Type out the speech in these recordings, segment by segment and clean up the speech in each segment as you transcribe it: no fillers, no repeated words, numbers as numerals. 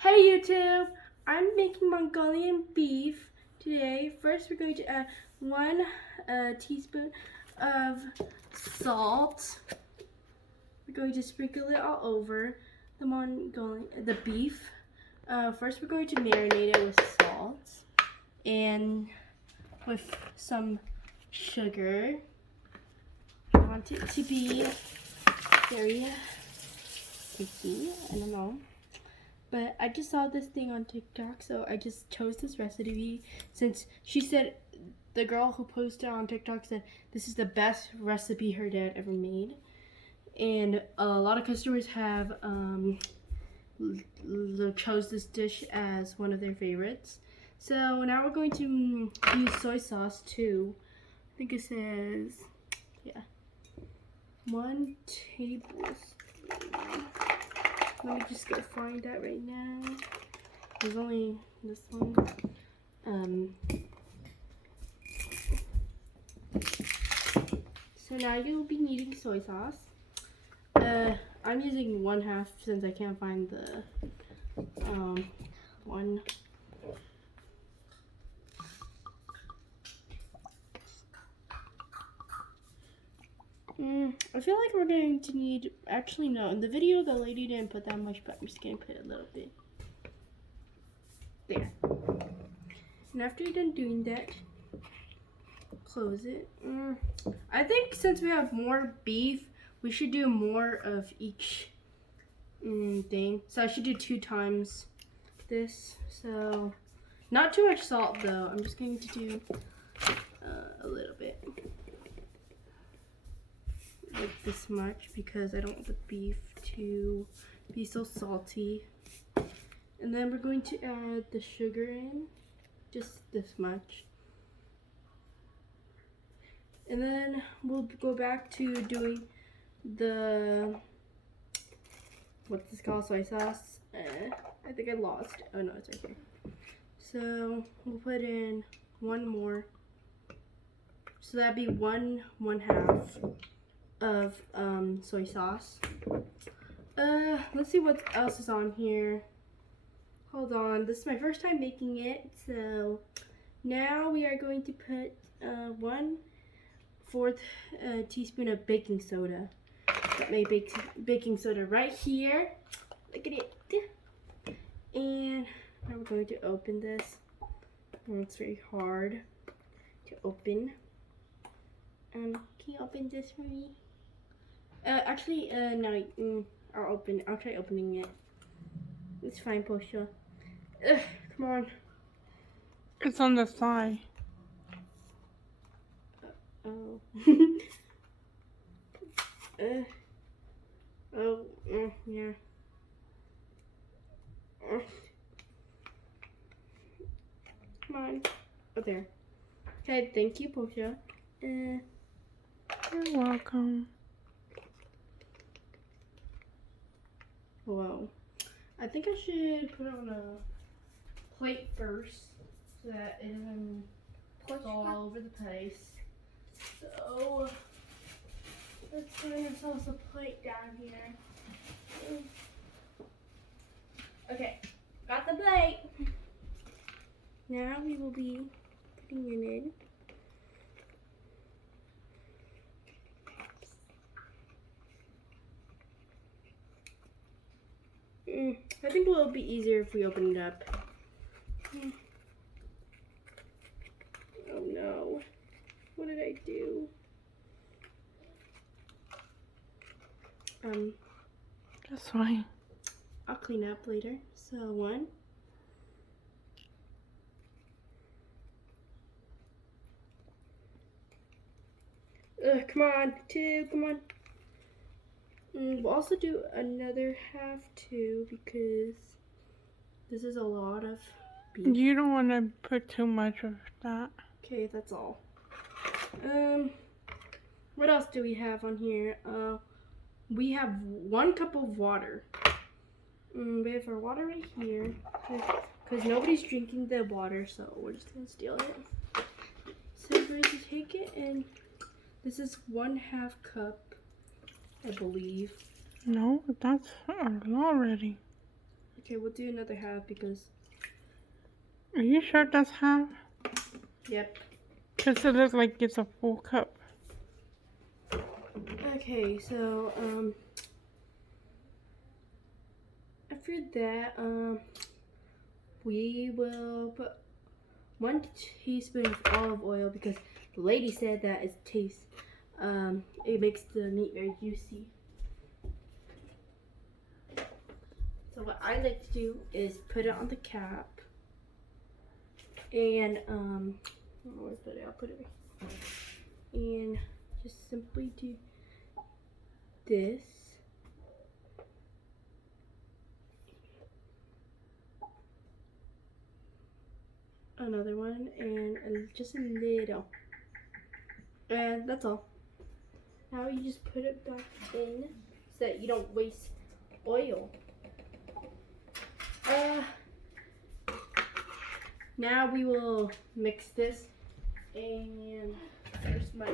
Hey YouTube! I'm making Mongolian beef today. First we're going to add 1 teaspoon of salt. We're going to sprinkle it all over the beef. First we're going to marinate it with salt and with some sugar. I want it to be very sticky, I don't know. But I just saw this thing on TikTok, so I just chose this recipe since she said, the girl who posted on TikTok said this is the best recipe her dad ever made. And a lot of customers have chose this dish as one of their favorites. So now we're going to use soy sauce too. I think it says, yeah, 1 tablespoon. Let me just go find that right now. There's only this one. So now you'll be needing soy sauce. I'm using 1/2 since I can't find the one. I feel like we're going to need, actually no, in the video the lady didn't put that much, but I'm just going to put a little bit. There. And after you're done doing that, close it. I think since we have more beef, we should do more of each thing. So I should do 2 times this. So not too much salt though. I'm just going to do a little bit. Like this much because I don't want the beef to be so salty. And then we're going to add the sugar in, just this much. And then we'll go back to doing the, what's this called, soy sauce. I think I lost. Oh no, it's right here. So we'll put in 1 more. So that'd be 1/2 of soy sauce. Let's see what else is on here. Hold on, this is my first time making it, so now we are going to put 1/4 teaspoon of baking soda. Got my baking soda right here. Look at it. And now we're going to open this. It's very hard to open. Can you open this for me? Actually, no, I'll try opening it. It's fine, Portia. Come on. It's on the side. Oh. Yeah. Come on. Oh, there. Okay, thank you, Portia. You're welcome. Whoa. I think I should put it on a plate first so that it doesn't fall all over the place. So let's find ourselves a plate down here. Okay, got the plate. Now we will be putting it in. I think it will be easier if we open it up. Oh no. What did I do? That's fine. I'll clean up later. So 1. Come on. 2, come on. We'll also do another 1/2 too because this is a lot of beef. You don't want to put too much of that. Okay, that's all. What else do we have on here? We have 1 cup of water. We have our water right here because nobody's drinking the water, so we're just gonna steal it. So we're going to take it, and this is 1/2 cup, I believe. No, that's already. Okay, we'll do another half because. Are you sure that's half? Yep. Because it looks like it's a full cup. Okay, so after that, we will put 1 teaspoon of olive oil because the lady said that it makes the meat very juicy. So what I like to do is put it on the cap, and where put it? I'll put it right. And just simply do this. Another one, and just a little, and that's all. Now you just put it back in so that you don't waste oil. Now we will mix this, and there's my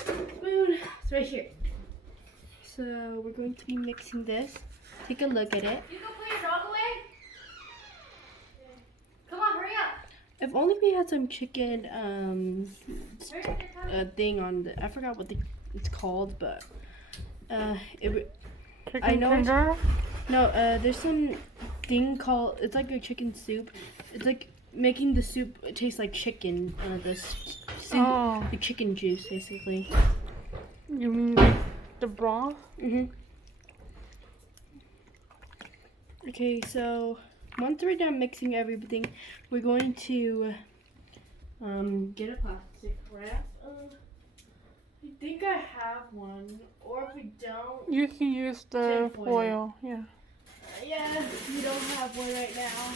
spoon. It's right here. So we're going to be mixing this. Take a look at it. You can put your dog away? Come on, hurry up. If only we had some chicken thing on the, I forgot what it's called, but Chicken I know tender? no, there's some thing called, it's like a chicken soup. It's like making the soup taste like chicken, the soup, the chicken juice basically. You mean like the broth? Mhm. Okay, so once we're done mixing everything, we're going to get a plastic wrap. I think I have one, or if we don't, You can use the tin foil, yeah. Yeah, we don't have one right now.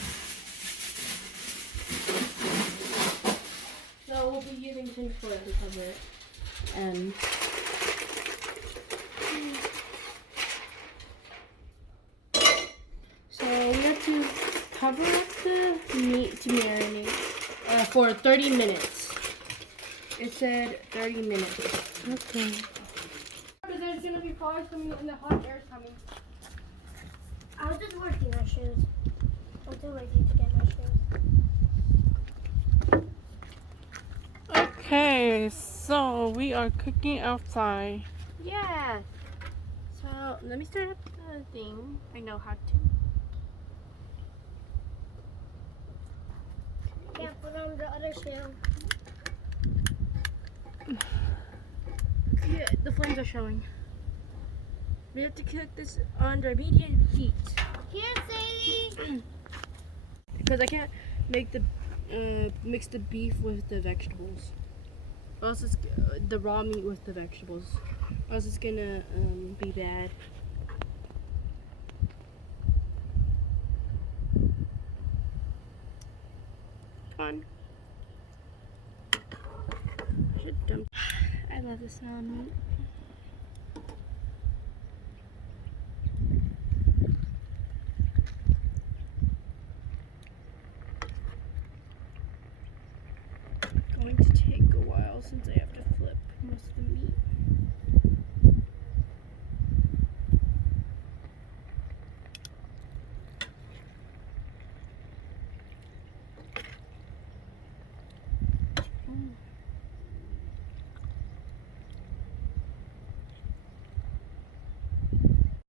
So we'll be using tin foil to cover it. So we have to cover up the meat to marinate for 30 minutes. It said 30 minutes. Okay. Because there's going to be flies coming and the hot air is coming. I was just working my shoes. I'm too lazy to get my shoes. Okay, so we are cooking outside. Yeah. So let me start up the thing. I know how to. Yeah, put on the other shoe. Yeah, the flames are showing. We have to cook this under medium heat. Here, Sadie. Because I can't make the mix the beef with the vegetables. Or else it's the raw meat with the vegetables. Or else it's gonna be bad. Fun. I love the smell of meat.